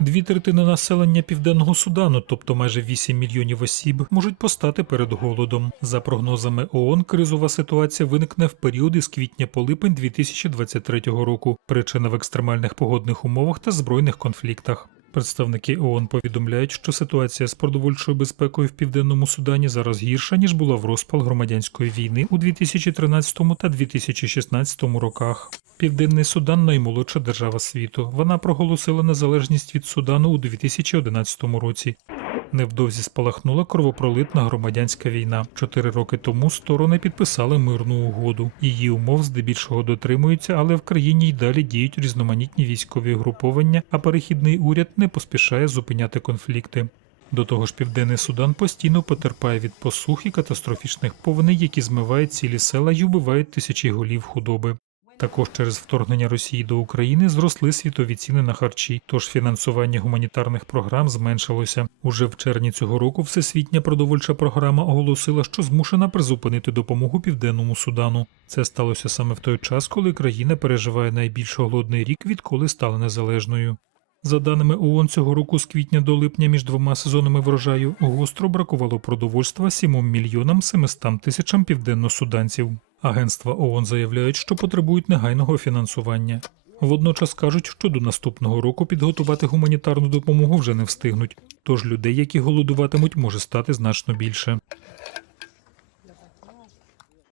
Дві третини населення південного Судану, тобто майже 8 мільйонів осіб, можуть постати перед голодом. За прогнозами ООН, кризова ситуація виникне в період із квітня по липень 2023 року. Причина в екстремальних погодних умовах та збройних конфліктах. Представники ООН повідомляють, що ситуація з продовольчою безпекою в південному Судані зараз гірша ніж була в розпал громадянської війни у 2013 та 2016 роках. Південний Судан наймолодша держава світу. Вона проголосила незалежність від Судану у 2011 році. Невдовзі спалахнула кровопролитна громадянська війна. Чотири роки тому сторони підписали мирну угоду. Її умов здебільшого дотримуються, але в країні й далі діють різноманітні військові груповання, а перехідний уряд не поспішає зупиняти конфлікти. До того ж, південний Судан постійно потерпає від посух і катастрофічних повеней, які змивають цілі села й убивають тисячі голів худоби. Також через вторгнення Росії до України зросли світові ціни на харчі, тож фінансування гуманітарних програм зменшилося. Уже в червні цього року всесвітня продовольча програма оголосила, що змушена призупинити допомогу Південному Судану. Це сталося саме в той час, коли країна переживає найбільш голодний рік, відколи стала незалежною. За даними ООН, цього року з квітня до липня між двома сезонами врожаю гостро бракувало продовольства 7 мільйонам 700 тисячам південносуданців. Агентства ООН заявляють, що потребують негайного фінансування. Водночас кажуть, що до наступного року підготувати гуманітарну допомогу вже не встигнуть, тож людей, які голодуватимуть, може стати значно більше.